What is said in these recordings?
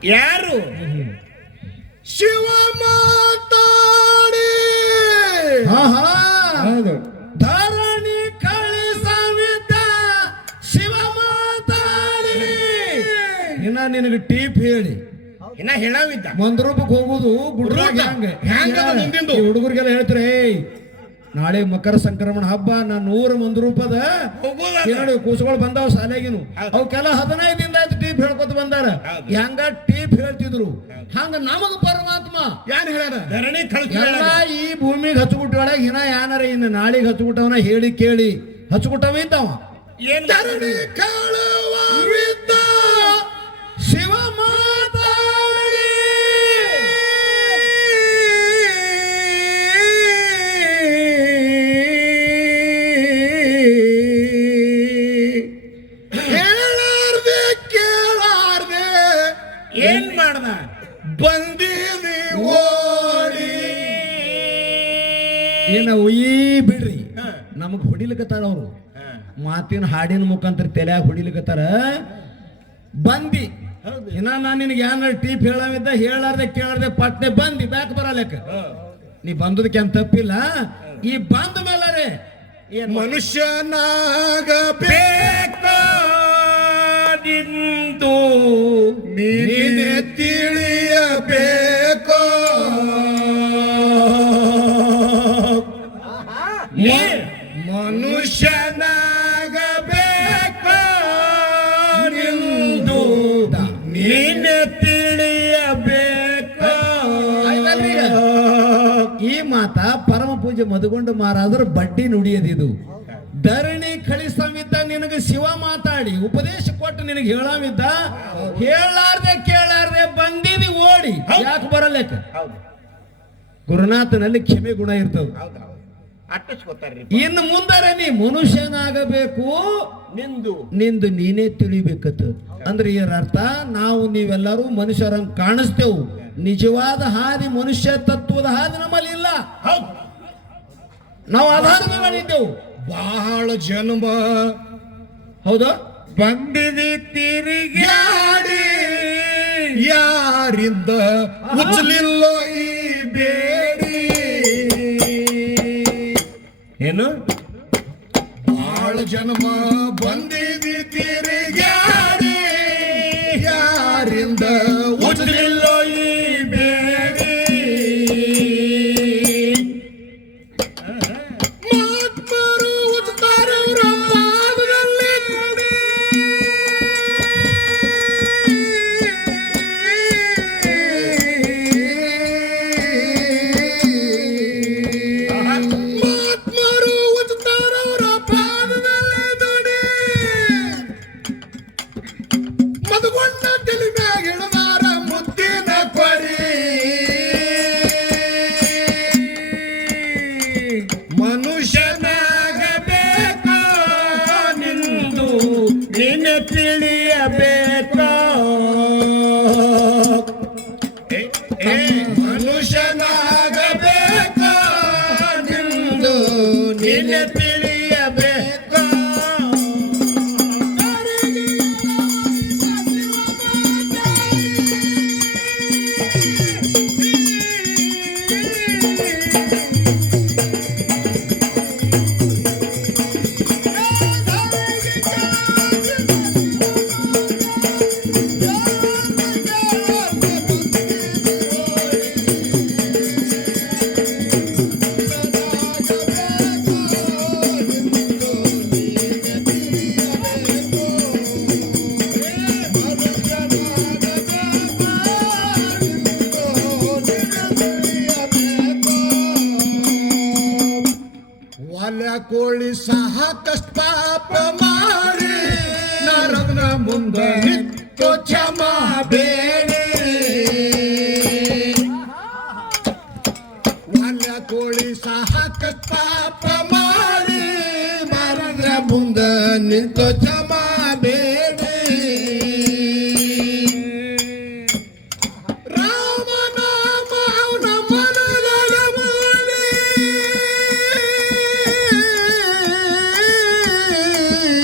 ಯಾರು ಶಿವ ಮಾತಾಡಿ ಹೌದು ಧರಣಿ ಕಳಿಸವಿದ್ದ ಶಿವ ಮಾತಾಡಿ ಇನ್ನ ನಿನಗೆ ಟೀಪ್ ಹೇಳಿ ಇನ್ನ ಹೇಳವಿದ್ದ ಒಂದ್ ರೂಪಕ್ಕೆ ಹೋಗುದು ಹುಡುಗರಿಗೆಲ್ಲ ಹೇಳ್ತಾರೆ ನಾಳೆ ಮಕರ ಸಂಕ್ರಮಣ ಹಬ್ಬ ನಾನು 100 ಮಂದಿ ರೂಪದ ಕೇಳಿ ಕೂಸುಗಳು ಬಂದಾವ ಶಾಲೆಗಿನು ಅವಕ್ಕೆಲ್ಲ 15 ದಿನ ಆಯ್ತು ಟೀಪ್ ಹೇಳ್ಕೊತ ಬಂದಾರ ಹೆಂಗ ಟೀಪ್ ಹೇಳ್ತಿದ್ರು ಹಂಗ ನಮಗ ಪರಮಾತ್ಮ ಯಾರು ಹೇಳ್ಯಾರ ಧರಣಿ ಎಲ್ಲ ಈ ಭೂಮಿಗೆ ಹಚ್ಚುಗುಟ್ಟೊಳಗೆ ಇನ್ನ ಯಾನಾರ ಇನ್ನು ನಾಳೆಗೆ ಹಚ್ಚುಗುಟ್ಟವನ ಹೇಳಿ ಕೇಳಿ ಹಚ್ಚುಗುಟ್ಟವ ಇದ್ದಾವ ಏನ್ ಧರಣಿ ಕಾಳುವಿದ್ದ ಶಿವ ಮಾತಾಡಿ ಹೇಳಾರ್ದೆ ಕೇಳಾರ್ದೆ ಏನ್ ಮಾಡ್ದ ಬಂದೀವಿ ಓಡಿ ಏನ ಒಯ್ಯಿ ಬಿಡ್ರಿ ನಮಗ್ ಹೊಡಿಲಿಕತ್ತಾರ ಅವರು ಮಾತಿನ ಹಾಡಿನ ಮುಖಾಂತರ ತಲೆಯಾಗ ಹೊಡಿಲಿಕತ್ತಾರ ಬಂದಿ ಇನ್ನ ನಾನು ನಿನಗೆ ಏನಾರ ಟೀಪ್ ಹೇಳವಿದ್ದ ಹೇಳಾರ್ದೆ ಕೇಳಾರ್ದೆ ಪಟ್ನೆ ಬಂದಿ ಬ್ಯಾಕ್ ಬರಲೆಕ್ಕ ನೀ ಬಂದದಕ್ಕೆ ಅಂತ ತಪ್ಪಿಲ್ಲ ಈ ಬಂದ ಮೇಲಾರೆ ಮನುಷ್ಯನಾಗಬೇಕು ನಿಂದು ನೀನೆ ತಿಳಿಯಬೇಕು ಮನುಷ್ಯನಾಗಬೇಕು ನಿಂದು ನೀನೆ ತಿಳಿಯಬೇಕು. ಈ ಮಾತ ಪರಮ ಪೂಜೆ ಮಧುಗೊಂಡ ಮಹಾರಾಜರ ಬಡ್ಡಿ ನುಡಿಯದಿದು. ಧರಣಿ ಕಳಿಸಮಿದ್ದ ನಿನಗೆ ಶಿವ ಮಾತಾಡಿ ಉಪದೇಶ ಕೊಟ್ಟು ನಿನಗೆ ಹೇಳಮಿದ್ದ ಹೇಳಾರ್ದೆ ಕೇಳಾರ್ದೆ ಬಂದಿದಿ ಓಡಿ ಯಾಕೆ ಬರಲೇಕ ಗುರುನಾಥನಲ್ಲಿ ಕ್ಷಮೆ ಗುಣ ಇರ್ತದೆ. ಇನ್ನು ಮುಂದರೆ ನೀ ಮನುಷ್ಯನಾಗಬೇಕು ನಿಂದು ನೀನೇ ತಿಳಿಬೇಕತ್ತು ಅಂದ್ರೆ ಏನ್ ಅರ್ಥ ನಾವು ನೀವೆಲ್ಲರೂ ಮನುಷ್ಯರಂಗ್ ಕಾಣಿಸ್ತೇವು ನಿಜವಾದ ಹಾದಿ ಮನುಷ್ಯ ತತ್ವದ ಹಾದಿ ನಮ್ಮಲ್ಲಿ ಇಲ್ಲ. ನಾವು ಆಧಾರದ ಮಾಡಿದ್ದೆವು ಬಹಳ ಜನ್ಮ ಹೌದಾ ಬಂದಿದಿ ತಿರುಗಾಡಿ ಯಾರಿಂದ ಮುಚ್ಚಲಿಲ್ಲೋ ಈ ಬೇಡಿ ಏನು ಬಹಳ ಜನ್ಮ ಬಂದಿದಿ ತಿರುಗಾಡಿ ಯಾರಿಂದ ಮುಚ್ಚಲಿಲ್ಲೋ ಈ ಬೇಡಿ. ಮಹಾತ್ಮರು ಉಚ್ಚಾರವರ ಪಾದದಲ್ಲಿ ಮಹಾತ್ಮರು ಉಚ್ಚಾರವರ ಪಾದದಲ್ಲಿ ನುಡಿ ಮಧುಗೊಂಡ ತಲೆ ಮ್ಯಾಗ ಹಿಡದಾರ ಮುದ್ದಿನ ಕೊಡಿ ಮನುಷ್ಯನಾಗಬೇಕು ನಿಂದು ನೀನೆ ತಿಳಿಯಬೇಕು. ಮನುಷ್ಯನಾಗಬೇಕು ನಿಂದು ನೀನೆ ತಿಳಿಯಬೇಕು. ಒಲ ಕೋಳಿ ಸಾಕಷ್ಟು ಪಾಪ ಮಾಡಿ ನರನ ಮುಂದೆ ನಿಂತು ಕ್ಷಮಾ ಬೇಡಿ ಒಲ ಕೋಳಿ ಸಾಕಷ್ಟು ಪಾಪ ಮಾಡಿ ಮರದ ಮುಂದೆ ನಿಂತು ಕ್ಷಮಾ ಬೇಡಿ ರಾಮನಾಮ ಅವನ ಮನದೊಳ ಮೂಡಿ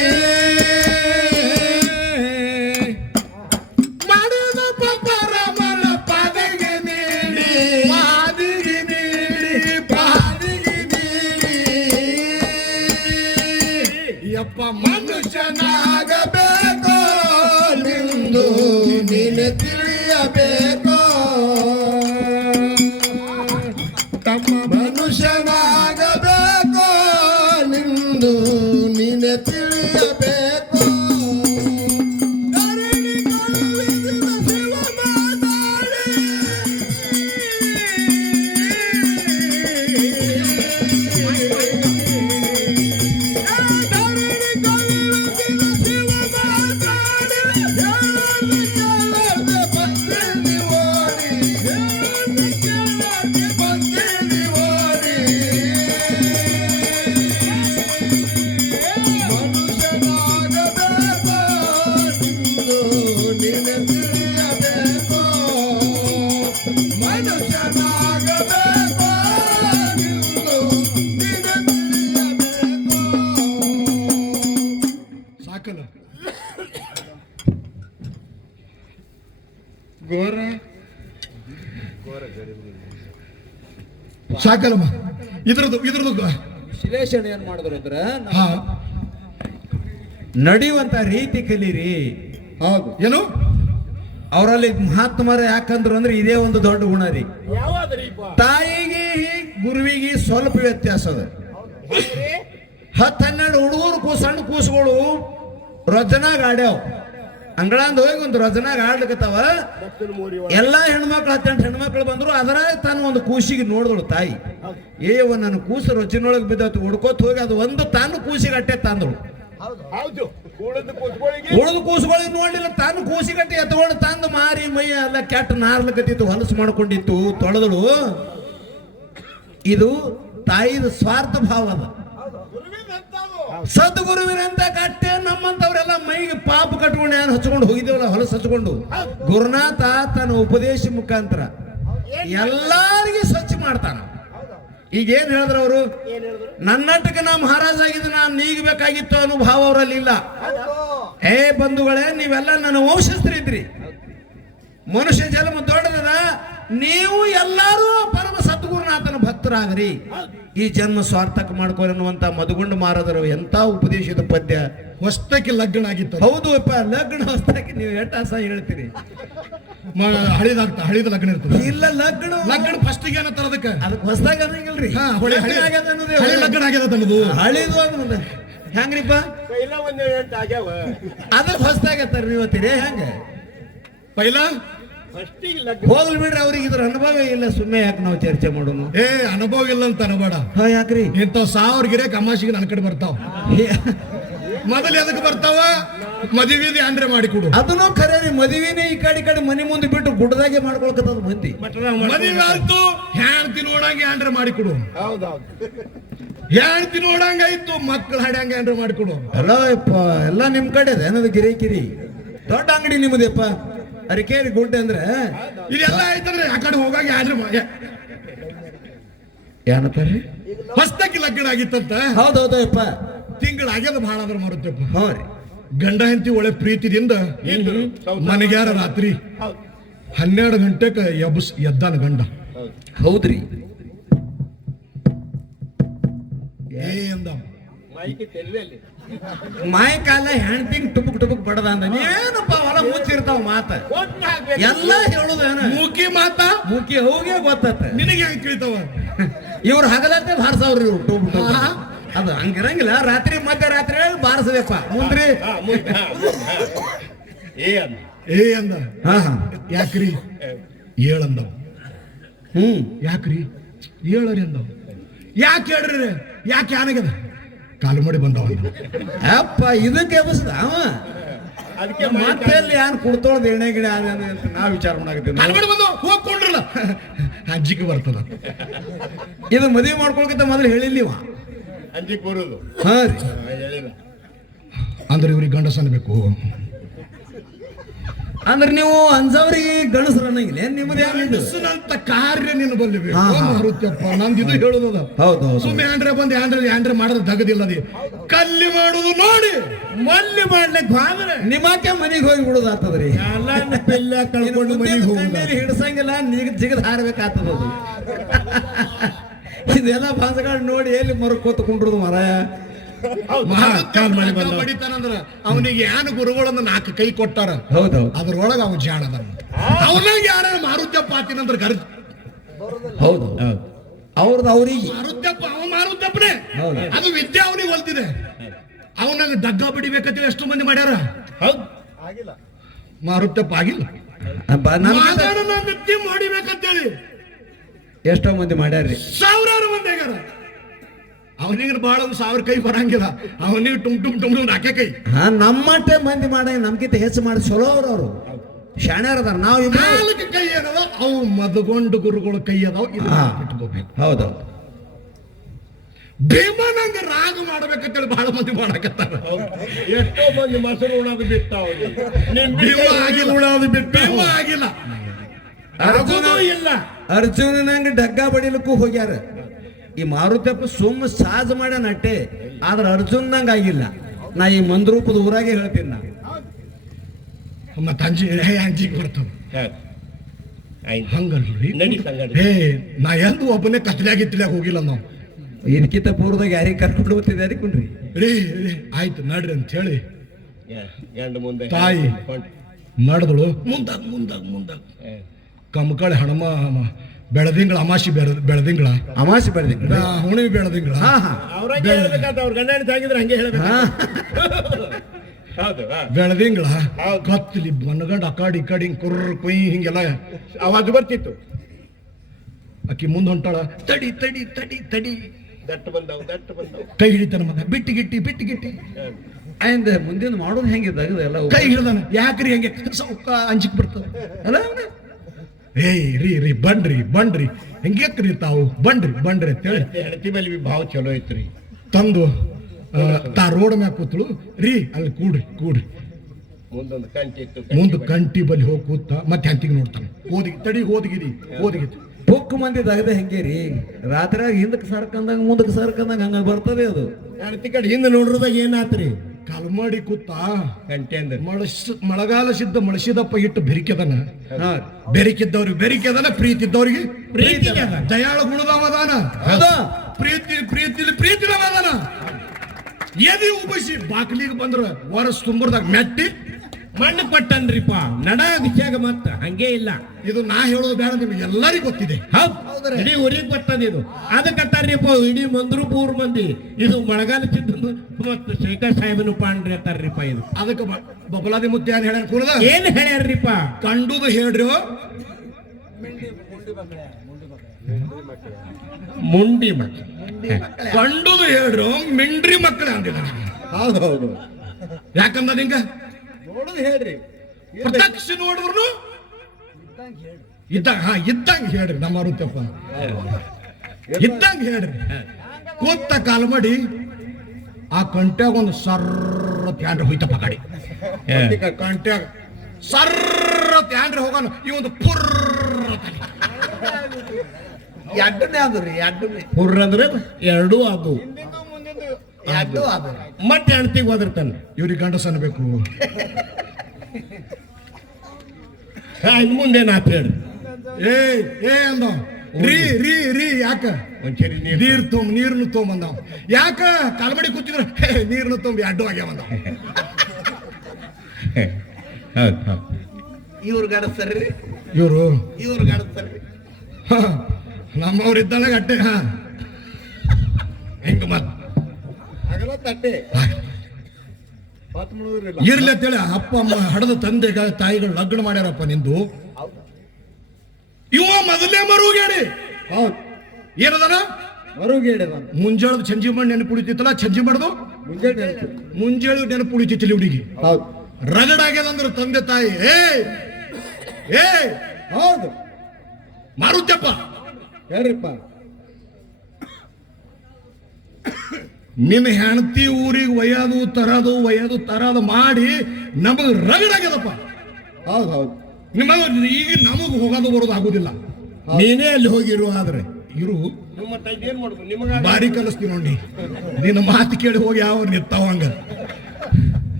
ತಿಳಿಯಬೇಕು ತಮ್ಮ ಮನುಷ್ಯನಾಗಬೇಕು ನಿಂದು ನೀನೆ ತಿಳಿಯಬೇಕು ಧರಣಿ ಕಳುಹಿಸಿದ ಶಿವ ಮಾತಾಡಿ ಸಾಕಲ್ಲ ಗೋರ ಸಾಕಲ್ಲಮ್ಮ ಇದ್ರದ್ದು ವಿಶ್ಲೇಷಣೆ ಏನ್ ಮಾಡಿದ್ರು ಅಂದ್ರ ಹಾ ನಡೆಯುವಂತ ರೀತಿ ಕಲೀರಿ. ಹೌದು ಏನು ಅವರಲ್ಲಿ ಮಹಾತ್ಮರ ಯಾಕಂದ್ರು ಅಂದ್ರೆ ಇದೇ ಒಂದು ದೊಡ್ಡ ಗುಣ ರೀ. ತಾಯಿಗೆ ಗುರುವಿಗೆ ಸ್ವಲ್ಪ ವ್ಯತ್ಯಾಸ ಅದ. 10-12 ಹುಡುಗರು ಸಣ್ಣ ಕೂಸುಗಳು ರಜನಾಗ ಆಡ್ಯಾವ. ಅಂಗಳಂದ ಹೋಗಿ ಒಂದು ರಜನಾಗ ಆಡ್ಲಿಕತ್ತಾವ. ಎಲ್ಲಾ ಹೆಣ್ಮಕ್ಳು 18 ಹೆಣ್ಮಕ್ಳು ಬಂದ್ರು. ಅದರ ತಾನು ಒಂದು ಕೂಸಿಗೆ ನೋಡಿದಳು ತಾಯಿ. ನನ್ನ ಕೂಸು ರೊಚ್ಚಿನೊಳಗೆ ಬಿದ್ದತ್ತು ಹುಡ್ಕೋತ್ ಹೋಗಿ ಅದು ಒಂದು ತಾನು ಕೂಸಿಗೆ ಅಟ್ಟೆ ತಂದಳು. ಉಳಿದು ಕೂಸುಗಳಿಗೆ ನೋಡ್ಲಿಲ್ಲ, ತಾನು ಕೂಸಿಗಟ್ಟೆ ಎತ್ಕೊಂಡು ತಂದು ಮಾರಿ ಮೈ ಎಲ್ಲ ಕೆಟ್ಟ ನಾರ್ಲಕತ್ತಿತ್ತು, ಹೊಲಸು ಮಾಡ್ಕೊಂಡಿತ್ತು, ತೊಳೆದಳು. ಇದು ತಾಯಿದ ಸ್ವಾರ್ಥ ಭಾವ ಅದ. ಸದ್ಗುರುವಿನಂತ ಕಟ್ಟೆ ನಮ್ಮಂತವ್ರೆಲ್ಲ ಮೈಗೆ ಪಾಪ ಕಟ್ಕೊಂಡು ಏನ್ ಹಚ್ಕೊಂಡು ಹೋಗಿದ್ದೇವಲ್ಲ, ಹೊಲಸು ಹಚ್ಕೊಂಡು. ಗುರುನಾಥ ತನ್ನ ಉಪದೇಶ ಮುಖಾಂತರ ಎಲ್ಲಾರಿಗೆ ಸ್ವಚ್ಛ ಮಾಡ್ತಾನ. ಈಗ ಏನ್ ಹೇಳಿದ್ರು ಅವರು, ನನ್ನಟ್ಟಕ್ಕೆ ನಾ ಮಹಾರಾಜ ಆಗಿದ್ದು ನಾನು ನೀಗಬೇಕಾಗಿತ್ತು ಅನ್ನೋ ಭಾವ ಅವರಲ್ಲಿ ಇಲ್ಲ. ಬಂಧುಗಳೇ, ನೀವೆಲ್ಲ ನನ್ನ ವಂಶಸ್ಥರಿದ್ರಿ. ಮನುಷ್ಯ ಜನ್ಮ ದೊಡ್ಡದ. ನೀವು ಎಲ್ಲರೂ ಪರಮ ಸದ್ಗುರುನಾಥನ ಭಕ್ತರಾಗ್ರಿ. ಈ ಜನ್ಮ ಸ್ವಾರ್ಥಕ ಮಾಡ್ಕೊಳ್ಳಿ ಅನ್ನುವಂತ ಮಧುಗುಂಡ ಮಾರದರು ಎಂತ ಉಪದೇಶದ ಪದ್ಯ. ಹೊಸ್ತಕ್ಕೆ ಲಗ್ನ ಆಗಿತ್ತು. ಹೌದು ಅಪ್ಪ, ಲಗ್ನ ಹೊಸ್ತಕ್ಕೆ ನೀವು ಎಟ್ಟಾಸ ಹೇಳ್ತೀರಿ. ಹಳಿದ ಲಗ್ನ ಇರ್ತದೆ. ಇಲ್ಲ, ಲಗ್ನ ಫಸ್ಟಿಗೆ ಏನಂತಾರ ಅದಕ್ಕೆ ಹೊಸದಾಗ ಅನ್ನಂಗಿಲ್ರಿ. ಲಗ್ನ ಆಗ್ಯದ ಅನ್ನೋದು ಹಳಿದು ಅನ್ನೋದು ಹೆಂಗ್ರಿಪ್ಪ, ಅದಕ್ಕೆ ಹೊಸದಾಗತ್ತಾರ ನೀವತ್ತೀರಿ. ಹೆಂಗ ಪೈಲ ಹೋಗ್ಲಿ ಬಿಡ್ರಿ, ಅವ್ರಿಗೆ ಇದ್ರ ಅನುಭವ ಇಲ್ಲ. ಸುಮ್ಮನೆ ಯಾಕೆ ನಾವು ಚರ್ಚೆ ಮಾಡೋನು? ಅನುಭವ ಇಲ್ಲ ಅಂತ ಅನ್ಬೇಡ. ಯಾಕ್ರಿ? ಇಂಥವ್ 1000 ಗಿರೆ ಕಮಾಸಿಗೆ ನನ್ನ ಕಡೆ ಬರ್ತಾವ. ಮೊದಲು ಎದಕ್ಕೆ ಬರ್ತಾವ? ಮದುವೆ ಆಂಡ್ರೆ ಮಾಡಿಕೊಡು. ಅದನ್ನು ಖರೆ ರೀ. ಮದುವೆನೇ ಈ ಕಡೆ ಮನೆ ಮುಂದೆ ಬಿಟ್ಟು ಗುಡ್ಡದಾಗೆ ಮಾಡ್ಕೊಳ್ಕತ್ತದ ಮಂದಿ. ಮದುವೆ ಆಯ್ತು, ಹೆಣ್ತಿ ನೋಡಂಗೆ ಆಂಡ್ರೆ ಮಾಡಿಕೊಡು. ಹೆಣ್ತಿ ನೋಡಂಗಾಯ್ತು, ಮಕ್ಕಳು ಹಾಡ್ಯಾಂಗೆ ಆಂಡ್ರೆ ಮಾಡಿಕೊಡು. ಅಲ್ಲ ಎಲ್ಲ ನಿಮ್ ಕಡೆ ಅದ ಏನದು ಗಿರಿಕಿರಿ. ದೊಡ್ಡ ಅಂಗಡಿ ನಿಮ್ಮದಪ್ಪ. ಅರಿಕೇರಿ ಗುಡ್ಡೆ ಅಂದ್ರೆ ಇದೆಲ್ಲ ಆಯ್ತಂದ್ರೆ ಆ ಕಡೆ ಹೋಗಾಗ ಆಂಡ್ರೆ ಏನಪ್ಪಾರಿ ಹೊಸ್ತಕ್ಕೆ ಲಗ್ನ ಆಗಿತ್ತಂತ. ಹೌದೌದಪ್ಪ, ತಿಂಗಳಾಗ್ಯದ ಭಾಳ ಅದ್ರ ಮಾಡುತ್ತಪ್ಪ. ಹ್ಞೂ ರೀ. ಗಂಡ ಹೆಂಡತಿ ಒಳ್ಳೆ ಪ್ರೀತಿದಿಂದ ಮನೆಗ್ಯಾರ ರಾತ್ರಿ 12 ಗಂಟೆಗೆ ಎದ್ದಾನ ಗಂಡ. ಹೌದ್ರಿ. ಅಂದ ಮಾಯ ಕಾಲ ಹೆಣ್ತಿಂಗ್ ಟುಬುಕ್ ಬಡದ ಅಂದ. ನೀವೇನಪ್ಪ ಹೊಲ ಮುಚ್ಚಿರ್ತಾವ ಮಾತ ಎಲ್ಲ ಹೇಳುದೇನ ಮೂಕಿ ಮಾತ ಮೂಕಿ ಹೋಗೇ ಗೊತ್ತ. ನಿನಗೆ ಹೆಂಗ್ ತಿಳಿತಾವ? ಇವ್ರು ಹಗಲತ್ತೆ ಬಾರ್ಸವ್ರಿ ಇವ್ರು ಟುಬ್ ಅದು ಹಂಗಿರಂಗಿಲ್ಲ. ರಾತ್ರಿ ಮಧ್ಯರಾತ್ರಿ ಬಾರಿಸದಪ್ಪ ಮುಂದ್ರಿ. ಅಂದ ಹಾ ಯಾಕ್ರಿ ಏಳಂದವ. ಯಾಕ್ರಿ ಏಳರಿ ಅಂದವ. ಯಾಕೆ ಹೇಳ್ರಿ? ಯಾಕೆ ಆನಗದ ಕಾಲು ಮಾಡಿ ಬಂದವ. ಅಪ್ಪ ಇದಕ್ಕೆ ಎಬ್ಬಿಸ್ದ ಅವ. ಮತ್ತೆ ಏನ್ ಕುಡ್ತೋಳ್ದು ಎಣ್ಣೆ ಗಿಡ ಅಂತ ನಾವ್ ವಿಚಾರ ಮಾಡಾಕತ್ತೀವಿ. ಕಾಲು ಮಾಡಿ ಬಂದು ಹೋಗ್ಕೊಂಡ್ರಲ್ಲ, ಅಜ್ಜಿಗೆ ಬರ್ತದ. ಇದು ಮದುವೆ ಮಾಡ್ಕೊಳಕಿಂತ ಮೊದಲು ಹೇಳಿಲ್ಲ ಅಂಜಿಕ್ ಬರುದು. ಹಾ ರೀ. ಅಂದ್ರೆ ಇವ್ರಿಗೆ ಗಂಡಸನ್ ಬೇಕು. ಅಂದ್ರೆ ನೀವು ಅಂಜವ್ರಿಗೆ ಗಣಸರು ಅನ್ನಂಗಿಲ್ಲ. ನಿಮ್ಮದು ಗಂಡಸನಂತ ಕಾರ್ಯ ನಿನ್ನ ಬಲ್ಲಿ ಮಾರುತ್ಯಪ್ಪ. ನಂದು ಇದು ಹೇಳುದ. ಹೌದು. ಸುಮ್ಮನೆ ಆಂಡ್ರೆ ಬಂದು ಆಂಡ್ರೆ ಮಾಡೋದು ತಗದಿಲ್ಲದಿ. ಕಲ್ಲಿ ಮಾಡುದು ನೋಡಿ ಮಲ್ಲಿ ಮಾಡ್ಲಿಕ್ಕೆ ನಿಮ್ಮಕ್ಕೆ ಮನೆಗೆ ಹೋಗಿ ಬಿಡುದು ಆಗ್ತದ್ರಿ. ಕಳ್ಕೊಂಡು ಮನೆಗೆ ಹೋಗುದು ಹಿಡ್ಸಂಗಿಲ್ಲ, ಜಿಗದ್ ಹಾರ್ಬೇಕಾಗ್ತದ ಅದು. ಇದೆಲ್ಲ ಭಾಷೆಗಳು ನೋಡಿ ಎಲ್ಲಿ ಮರಕೋತ ಕುಂಡ್ರದು ಮರಾಯ. ಕಾಲ್ ಮಾಡಿ ಬಂದ ಬಡಿತಾನಂದ್ರ ಅವನಿಗೆ ಏನು ಗುರುಗಳನ್ನ 4 ಕೈ ಕೊಟ್ಟಾರ ಹೌದೌದು ಅದ್ರೊಳಗ ಅವ ಜಾಣದ ಅವನಾಗ ಯಾರ ಮಾರುತ್ಯಪ್ಪ ಆತಿನಂದ್ರ ಗರ್ ಹೌದು ಅವ್ರದ್ದು ಅವ್ರಿಗೆ ಮಾರುತ್ಯಪ್ಪ ಅವ ಮಾರುತ್ಯಪ್ಪನೇ ಹೌದು. ಅದು ವಿದ್ಯೆ ಅವನಿಗೆ ಒಲ್ತಿದೆ ಅವನಾಗ ಡಗ್ಗ ಬಡಿಬೇಕಂತೇಳಿ ಎಷ್ಟು ಮಂದಿ ಮಾಡ್ಯಾರ ಹೌದು ಮಾರುತ್ಯಪ್ಪ ಆಗಿಲ್ಲ ನಮ್ಗೆ ಮಾತಾಡೋಣ ವ್ಯಕ್ತಿ ಮಾಡಿಬೇಕಂತೇಳಿ ಎಷ್ಟೋ ಮಂದಿ ಮಾಡ್ಯಾರ್ರಿ ಸಾವಿರಾರು ಮಂದಿ ಆಗ್ಯಾರ ಅವನಿಗೆ ಬಹಳ 1000 ಕೈ ಬರಂಗಿಲ್ಲ ಅವನಿಗೆ ಟುಮ್ ಟುಮ್ ಟುಮ್ ಟುಮ್ ನಾಕೆ ಕೈ ಹಾ ನಮ್ಮಟ್ಟೆ ಮಂದಿ ಮಾಡ ನಮ್ಗಿಂತ ಹೆಚ್ಚು ಮಾಡಿ ಚಲೋ ಅವ್ರು ಶಾಣ್ಯಾರ ಅದಾರ ನಾವು ನಾಲ್ಕು ಕೈ ಏನದ ಅವು ಮದಗೊಂಡು ಗುರುಗಳ ಕೈ ಅದಾವ ಇಟ್ಕೋಬೇಕು ಹೌದೌದು ಭೀಮನಂಗ ರಾಗ ಮಾಡ್ಬೇಕಂತೇಳಿ ಬಹಳ ಮಂದಿ ಮಾಡಕತ್ತಾರ ಎಷ್ಟೋ ಮಂದಿ ಮೊಸರು ಉಣೋದು ಬಿಟ್ಟ ಭೀಮ ಆಗಿಲ್ಲ ಉಣೋದು ಬಿಟ್ಟ ಭೀಮ ಆಗಿಲ್ಲ ಅರ್ಜುನ ಇಲ್ಲ ಅರ್ಜುನನಂಗ ಡಗ್ಗ ಬಡಿಲಿಕ್ಕೂ ಹೋಗ್ಯಾರ ಈ ಮಾರುತಪ್ಪ ಸುಮ್ಮ ಸಾಜ್ ಮಾಡ್ಯ ನಟ್ಟೆ ಆದ್ರ ಅರ್ಜುನಂಗ ಆಗಿಲ್ಲ ನಾ ಈ ಮಂದ್ರೂಪದ ಊರಾಗೆ ಹೇಳ್ತೀನಿ ನಾ ಮತ್ತ ಅಂಜಿಗೆ ಬರ್ತಾವ ಹಂಗಲ್ರಿ ನಡಿ ಸಂಗಡಿ. ಏ ನಾ ಎಂದು ಒಬ್ಬನೇ ಕತ್ಲ್ಯಾಗ ಹೋಗಿಲ್ಲ ನಾವು ಇದಕ್ಕಿಂತ ಪೂರ್ವದಾಗ ಯಾರಿಗೆ ಕರ್ಕೊಂಡು ಹೋಗ್ತಿದ್ದಾರೆ ಕುಂಡ್ರಿ ರೀ ಆಯ್ತು ನಡ್ರಿ ಅಂತ ಹೇಳಿ ಗಂಡ ಮುಂದೆ ತಾಯಿ ನಡೆದಳು ಮುಂದಾಗ ಕಮಕಳಿ ಹಣಮ ಬೆಳದಿಂಗಳ ಅಮಾಸಿ ಬೆಳದಿಂಗಳ ಅಮಾಸೆ ಬೆಳೆದಿ ಹುಣಿವಿ ಬೆಳದಿಂಗಳ ಹಾ ಹಾ ಅವ್ರಾಗೆ ಹೇಳ್ಬೇಕಾದ ಅವ್ರ ಗಂಡ ಹೆಂಡತಿ ಆಗಿದ್ರೆ ಹಂಗೆ ಹೇಳ್ಬೇಕು ಹಾ ಹೌದು ಬೆಳದಿಂಗಳ ಕತ್ತಲಿ ಮನಗಂಡ ಅಕಾಡಿ ಈ ಕಡೆ ಹಿಂಗ್ ಕುರ್ರ ಕೊಯ್ ಹಿಂಗೆಲ್ಲ ಅವಾಜ್ ಬರ್ತಿತ್ತು ಆಕಿ ಮುಂದೆ ಹೊಂಟಾಳ ತಡಿ ತಡಿ ತಡಿ ತಡಿ ದಟ್ಟು ಬಂದವು ಕೈ ಹಿಡಿತಾನ ಮಗ ಬಿಟ್ಟಿಗಿಟ್ಟಿ ಆಯ್ದ ಮುಂದಿನ ಮಾಡೋದು ಹೆಂಗಿದೆ ಎಲ್ಲ ಕೈ ಹಿಡ್ದಾನ ಯಾಕ್ರಿ ಹಂಗೆ ಸೌಕ ಅಂಜಿಕ್ ಬರ್ತದ ಅಲ್ಲ ಏಯ್ ರೀ ಬಣ್ರಿ ಹೆಂಗ್ಯಾಕ್ರಿ ತಾವು ಬಣ್ರಿ ಅಂತೇಳಿ ಹೆಂಡತಿ ಮೇಲೆ ಭಾವ ಚಲೋ ಐತ್ರಿ ತಂದು ತಾ ರೋಡ್ ಮ್ಯಾಗ ಕೂತಳು ರೀ ಅಲ್ಲಿ ಕೂಡ್ರಿ ಮುಂದೊಂದು ಕಂಟಿ ಇತ್ತು ಮುಂದೆ ಕಂಟಿ ಬಲಿ ಹೋಗಿ ಕೂತ ಮತ್ತೆ ಹಂತಿಗೆ ನೋಡ್ತಾನೆ ಹೋದಗಿರಿ ಬುಕ್ ಮಂದಿ ದಗದ ಹೆಂಗೆ ರೀ ರಾತ್ರಿ ಹಿಂದಕ್ಕೆ ಸರ್ಕಂದಾಗ ಮುಂದಕ್ಕೆ ಸರ್ಕಂದಾಗ ಹಂಗ ಬರ್ತದೆ ಅದು ಹೆಂಡತಿ ಕಡೆ ಹಿಂದೆ ನೋಡ್ರದಾಗ ಏನಾತ್ರಿ ಕಲ್ಮಾಡಿ ಕೂತ ಕಂಟೆ ಅಂದ್ರೆ ಮಳೆಗಾಲ ಸಿದ್ಧ ಮಳಸಿದಪ್ಪ ಇಟ್ಟು ಬೆರಿಕೆದನ ಹಾ ಬೆರಿಕಿದ್ದವ್ರಿಗೆ ಬೆರಿಕೆದನ ಪ್ರೀತಿ ಇದ್ದವ್ರಿಗೆ ಪ್ರೀತಿ ಅದ. ದಯಾಳ ಗುಣದವದಾನ ಹೌದಾ ಪ್ರೀತಿದವದಾನ ಎದಿ ಉಬಸಿ ಬಾಕ್ಲಿಗೆ ಬಂದ್ರ ವರ್ಷ ತುಂಬರ್ದಾಗ ಮೆಟ್ಟಿ ಮಣ್ಣು ಕೊಟ್ಟನ್ರಿಪ್ಪ ನಡ ವಿಷಯಾಗ ಮತ್ತ ಹಂಗೆ ಇಲ್ಲ ಇದು ನಾ ಹೇಳೋದು ಬೇಡ ನಿಮ್ಗೆ ಎಲ್ಲರಿಗೂ ಗೊತ್ತಿದೆ ಹೌದು ಇಡೀ ಊರಿಗೆ ಗೊತ್ತದ ಇದು ಅದಕ್ಕತ್ತಾರ್ರಿಪ್ಪ ಇಡೀ ಮಂದ್ರೂಪ ಊರ್ ಮಂದಿ ಇದು ಮಳೆಗಾಲ ಸಿದ್ಧ ಮತ್ತು ಶೇಖರ್ ಸಾಹೇಬನು ಪಾಂಡ್ರಿ ಅತ್ತಾರ್ರಿಪ್ಪ ಇದು ಅದಕ್ಕೆ ಬಬಲಾದಿ ಮುತ್ತಿ ಏನ್ ಹೇಳ್ಯಾನ ಕೂಡದ ಏನ್ ಹೇಳ್ಯಾರ್ರಿಪ್ಪ ಕಂಡುದು ಹೇಳ್ರಿ ಮುಂಡಿ ಮಕ್ಕ ಕಂಡುದು ಹೇಳ್ರು ಮಿಂಡ್ರಿ ಮಕ್ಕಳೇ ಅಂದಿಲ್ಲ ಹೌದು ಯಾಕಂದ ಹಿಂಗ ನೋಡುದು ಹೇಳ್ರಿ ಪ್ರತ್ಯಕ್ಷ ನೋಡಿದ್ರು ಇದ್ದಂಗ ಹೇಳ್ರಿ ನಮ್ಮ ಮಾರುತಪ್ಪ ಇದ್ದಂಗ ಹೇಳ್ರಿ ಕೂತ ಕಾಲ್ ಮಾಡಿ ಆ ಕಂಟ್ಯಾಗ ಒಂದು ಸರ್ರ ತ್ಯಾಂಡ್ರೆ ಹೋಯ್ತಪ್ಪ ಗಾಡಿ ಕಂಟ್ಯಾಗ ಸರ್ರ ತ್ಯಾಂಡ್ರೆ ಹೋಗೋಣ ಈ ಒಂದು ಪುರ್ರ ಎಡ್ಡನೇ ಅದು ರೀ ಎಡ್ಡನೇ ಹುರ್ರ ಅಂದ್ರೆ ಎರಡೂ ಅದು ಎಡ್ಡು ಅದು ಮತ್ತೆ ಹೆಣ್ತಿಗೆ ಹೋದಿರ್ತಾನೆ ಇವ್ರಿಗೆ ಗಂಡಸ ಅನ್ಬೇಕು ಇನ್ ಮುಂದೇನಾತ್ ಹೇಳ್ರಿ ಏ ಅಂದ ರೀ ಯಾಕ ಒಂದ್ಸರಿ ನೀರ್ನು ತೊಗೊಂಬಂದಾವ ಯಾಕ ಕಾಲ್ಮಡಿ ಕೂತಿದ್ರ ನೀರ್ನು ತೊಂಬಿ ಅಡ್ಡು ಆಗ್ಯಾವಂದ ಹೌದು ಇವ್ರು ಗಡಸ್ತಾರ್ರಿ ಇವರು ಗಡಸ್ತಾರ್ರಿ ನಮ್ಮವ್ರ ಇದ್ದಾಳೆ ಅಟ್ಟೆ ಹೆಂಗ ಮತ್ ಆಗಲ್ಲ ತಟ್ಟೆ ಇರ್ಲಿ ಅಂತೇಳಿ ಅಪ್ಪ ಅಮ್ಮ ಹಡದ ತಂದೆ ತಾಯಿಗಳು ಲಗ್ನ ಮಾಡ್ಯಾರಪ್ಪ ನಿಂದು ಇವ ಮೊದಲೇ ಮರುಗೇಡಿ ಹೌದು ಏನದನ ಮರುಗೇಡದ ಮುಂಜಾಳದ ಚಂಜಿ ಮಾಡಿ ನೆನಪು ಉಳಿತಿತ್ತಲ್ಲ ಚಂಜಿ ಮಾಡ್ದು ಮುಂಜಾಳೆ ನೆನಪು ಉಳಿತಿತ್ತಿಲ್ಲ ಹುಡುಗಿ ಹೌದು ರಗಡಾಗ್ಯದಂದ್ರ ತಂದೆ ತಾಯಿ ಏ ಹೌದು ಮಾರುತ್ಯಪ್ಪ ಹೇಳ್ರಿಪ್ಪ ನಿನ್ನ ಹೆಂಡತಿ ಊರಿಗೆ ಒಯ್ಯೋದು ತರದು ಮಾಡಿ ನಮಗ್ ರಗಡಾಗ್ಯದಪ್ಪ ಹೌದು ನಿಮಗ ಈಗ ನಮಗ್ ಹೋಗೋದು ಬರೋದು ಆಗುದಿಲ್ಲ ನೀನೇ ಅಲ್ಲಿ ಹೋಗಿರು ಆದ್ರೆ ಇರು ಏನ್ ಮಾಡುದು ನಿಮಗ ಬಾರಿ ಕಲಿಸ್ತೀವಿ ನೋಡಿ ನಿನ್ನ ಮಾತು ಕೇಳಿ ಹೋಗಿ ಯಾವ ನಿತ್ತಾವ ಹಂಗ